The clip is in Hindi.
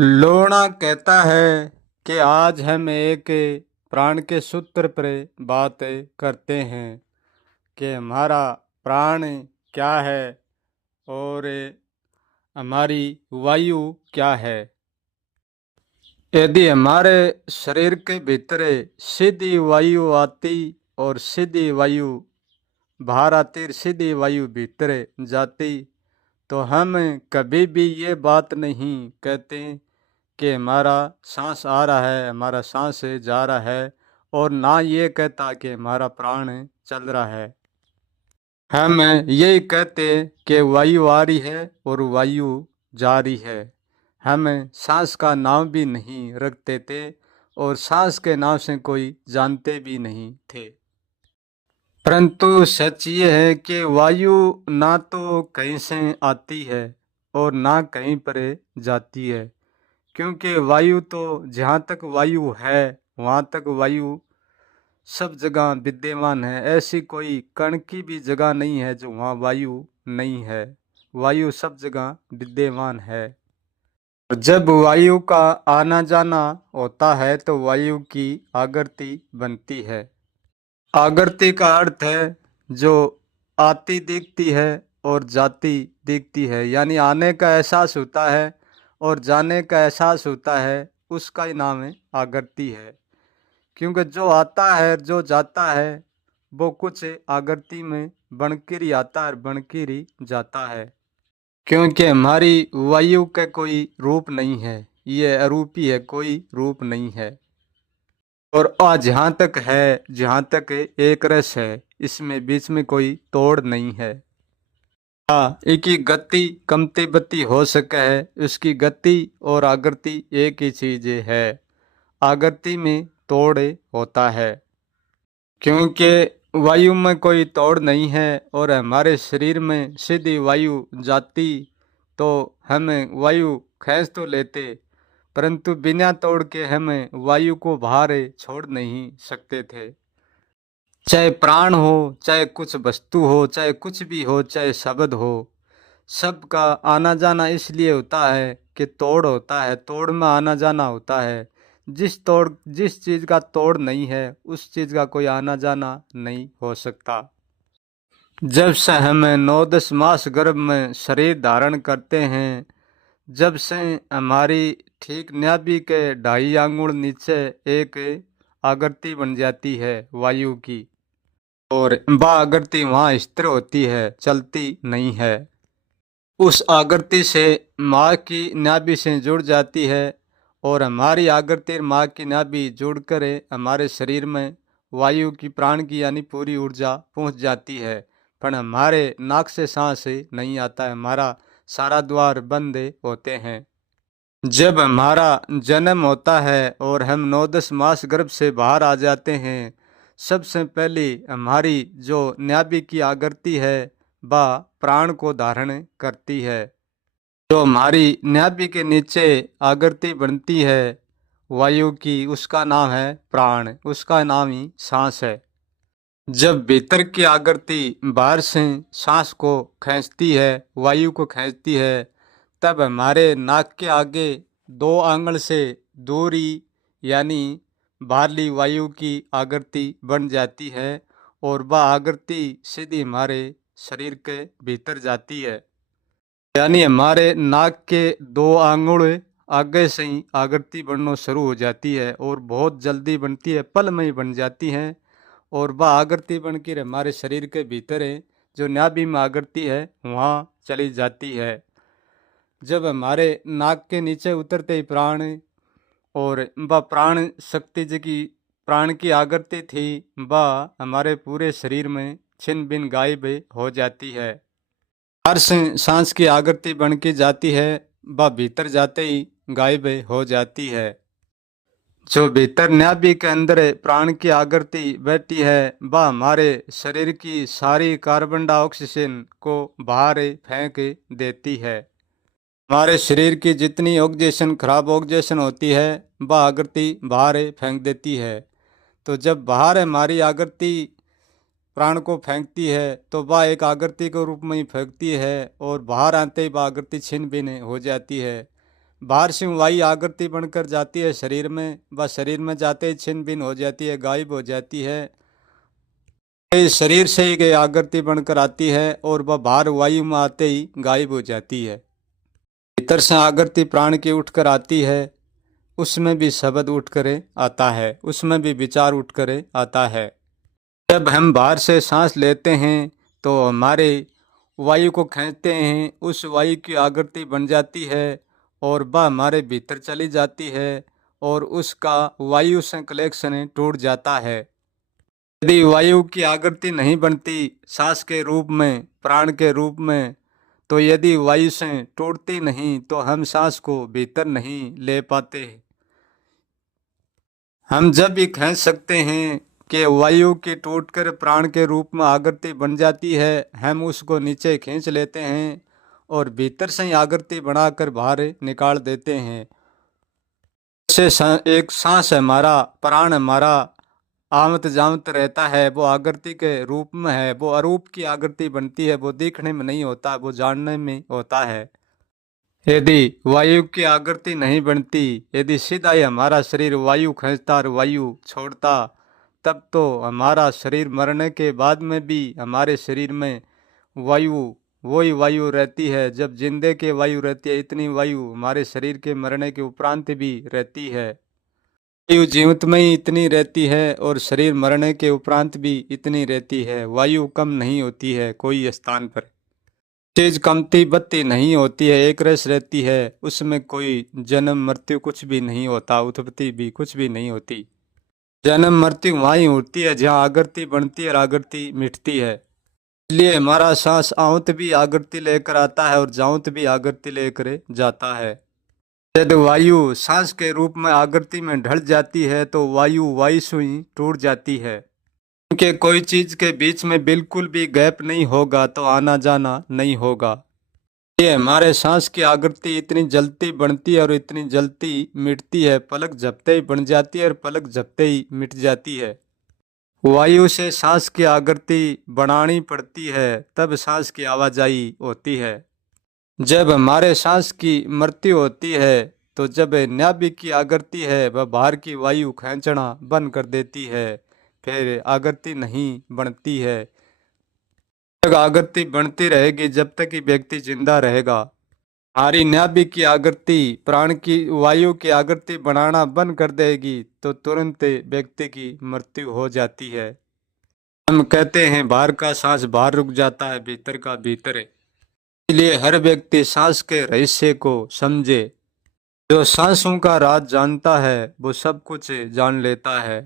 लोना कहता है कि आज हम एक प्राण के सूत्र पर बात करते हैं कि हमारा प्राण क्या है और हमारी वायु क्या है। यदि हमारे शरीर के भीतर सीधी वायु आती और सीधी वायु बाहर आती और सीधी वायु भीतर जाती तो हम कभी भी ये बात नहीं कहते कि हमारा सांस आ रहा है, हमारा सांस जा रहा है, और ना ये कहता कि हमारा प्राण चल रहा है। हम यही कहते कि वायु आ रही है और वायु जा रही है। हम सांस का नाम भी नहीं रखते थे और सांस के नाम से कोई जानते भी नहीं थे। परंतु सच ये है कि वायु ना तो कहीं से आती है और ना कहीं पर जाती है, क्योंकि वायु तो जहाँ तक वायु है वहाँ तक वायु सब जगह विद्यमान है। ऐसी कोई कण की भी जगह नहीं है जो वहाँ वायु नहीं है। वायु सब जगह विद्यमान है। जब वायु का आना जाना होता है तो वायु की आगर्ति बनती है। आगर्ति का अर्थ है जो आती दिखती है और जाती दिखती है, यानी आने का एहसास होता है और जाने का एहसास होता है, उसका ही नाम है आगर्ति है। क्योंकि जो आता है जो जाता है वो कुछ आगर्ति में बनकर ही आता है, बनकर ही जाता है। क्योंकि हमारी वायु का कोई रूप नहीं है, ये अरूपी है, कोई रूप नहीं है। और जहाँ तक है, जहाँ तक एक रस है, इसमें बीच में कोई तोड़ नहीं है। हाँ, एक ही गति कमती बत्ती हो सके है, उसकी गति और आगर्ति एक ही चीज है। आगर्ति में तोड़ होता है, क्योंकि वायु में कोई तोड़ नहीं है और हमारे शरीर में सीधी वायु जाती तो हम वायु खींच तो लेते, परंतु बिना तोड़ के हम वायु को बाहर छोड़ नहीं सकते थे। चाहे प्राण हो, चाहे कुछ वस्तु हो, चाहे कुछ भी हो, चाहे शब्द हो, सबका आना जाना इसलिए होता है कि तोड़ होता है, तोड़ में आना जाना होता है। जिस चीज का तोड़ नहीं है उस चीज का कोई आना जाना नहीं हो सकता। जब से हम 9-10 मास गर्भ में शरीर धारण करते हैं, जब से हमारी ठीक नाभि के 2.5 आंगुल नीचे एक आगर्ति बन जाती है वायु की, और वह आगर्ति वहाँ स्थिर होती है, चलती नहीं है। उस आगर्ति से माँ की नाभि से जुड़ जाती है और हमारी आगर्ति माँ की नाभि जुड़कर हमारे शरीर में वायु की प्राण की यानी पूरी ऊर्जा पहुँच जाती है। पर हमारे नाक से सांस नहीं आता है, हमारा सारा द्वार बंद होते हैं। जब हमारा जन्म होता है और हम 9-10 मास गर्भ से बाहर आ जाते हैं, सबसे पहले हमारी जो नाभि की आगर्ति है वह प्राण को धारण करती है। जो हमारी नाभि के नीचे आगर्ति बनती है वायु की, उसका नाम है प्राण, उसका नाम ही सांस है। जब भीतर की आगर्ति बाहर से सांस को खींचती है, वायु को खींचती है, तब हमारे नाक के आगे 2 आंगल से दूरी यानी बाहरली वायु की आगर्ति बन जाती है और वह आगर्ति सीधी हमारे शरीर के भीतर जाती है। यानी हमारे नाक के 2 आंगुल आगे से ही आगर्ति बनना शुरू हो जाती है और बहुत जल्दी बनती है, पल में ही बन जाती है। और वह आगर्ति बनकर हमारे शरीर के भीतर है जो नाभि में आगर्ति है वहाँ चली जाती है। जब हमारे नाक के नीचे उतरते ही प्राण, और वह प्राण शक्ति जी की प्राण की आगर्ति थी, वह हमारे पूरे शरीर में छिन्न भिन्न गायब हो जाती है। हर सांस की आगर्ति बन के जाती है, वह भीतर जाते ही गायब हो जाती है। जो भीतर नाभि के अंदर प्राण की आगर्ति बैठी है वह हमारे शरीर की सारी कार्बन डाइऑक्सीजन को बाहर फेंक देती है। हमारे शरीर की जितनी ऑक्सीजन खराब ऑक्सीजन होती है वह आगर्ति बाहर फेंक देती है। तो जब बाहर हमारी आगर्ति प्राण को फेंकती है तो वह एक आगर्ति के रूप में ही फेंकती है और बाहर आते ही वह आगर्ति छिन्न भिन्न हो जाती है। बाहर से वायु आकृति बनकर जाती है शरीर में, वह शरीर में जाते ही छिन्न भिन्न हो जाती है, गायब हो जाती है। ये शरीर से ही गई आकृति बनकर आती है और वह बाहर वायु में आते ही गायब हो जाती है। भीतर से आकृति प्राण की उठकर आती है, उसमें भी शब्द उठ कर आता है, उसमें भी विचार उठ कर आता है। जब हम बाहर से सांस लेते हैं तो हमारे वायु को खींचते हैं, उस वायु की आकृति बन जाती है और वह हमारे भीतर चली जाती है और उसका वायु से कलेक्शन टूट जाता है। यदि वायु की आकृति नहीं बनती सांस के रूप में, प्राण के रूप में, तो यदि वायु से टूटती नहीं तो हम सांस को भीतर नहीं ले पाते। हम जब भी खींच सकते हैं कि वायु की टूटकर प्राण के रूप में आकृति बन जाती है, हम उसको नीचे खींच लेते हैं और भीतर से ही आकृति बनाकर बाहर निकाल देते हैं। जैसे एक सांस हमारा, प्राण हमारा आमत जामत रहता है, वो आकृति के रूप में है, वो अरूप की आकृति बनती है, वो दिखने में नहीं होता, वो जानने में होता है। यदि वायु की आकृति नहीं बनती, यदि सीधा ही हमारा शरीर वायु खींचता और वायु छोड़ता, तब तो हमारा शरीर मरने के बाद में भी हमारे शरीर में वायु वही वायु रहती है। जब जिंदे के वायु रहती है, इतनी वायु हमारे शरीर के मरने के उपरांत भी रहती है। वायु जीवित में ही इतनी रहती है और शरीर मरने के उपरांत भी इतनी रहती है। वायु कम नहीं होती है कोई स्थान पर, चीज कमती बत्ती नहीं होती है, एक रस रहती है, उसमें कोई जन्म मृत्यु कुछ भी नहीं होता, उत्पत्ति भी कुछ भी नहीं होती। जन्म मृत्यु वहीं होती है जहाँ आकृति बनती है और आकृति मिटती है। इसलिए हमारा सांस आउत भी आकृति लेकर आता है और जाउत भी आकृति लेकर जाता है। यदि वायु सांस के रूप में आकृति में ढल जाती है तो वायु वायु से ही टूट जाती है, क्योंकि कोई चीज के बीच में बिल्कुल भी गैप नहीं होगा तो आना जाना नहीं होगा। ये हमारे सांस की आकृति इतनी जल्दी बनती है और इतनी जल्दी मिटती है, पलक झपते ही बन जाती है और पलक झपते ही मिट जाती है। वायु से सांस की आकृति बनानी पड़ती है, तब सांस की आवाजाही होती है। जब हमारे सांस की मृत्यु होती है तो जब नाभि की आकृति है वह बाहर की वायु खींचना बंद कर देती है, फिर आकृति नहीं बनती है। तक आकृति बनती रहेगी जब तक कि व्यक्ति जिंदा रहेगा। हमारी नाभि की आकृति प्राण की वायु की आकृति बनाना बंद कर देगी तो तुरंत व्यक्ति की मृत्यु हो जाती है। हम कहते हैं बाहर का सांस बाहर रुक जाता है, भीतर का भीतर है। इसलिए हर व्यक्ति सांस के रहस्य को समझे। जो सांसों का राज जानता है वो सब कुछ जान लेता है।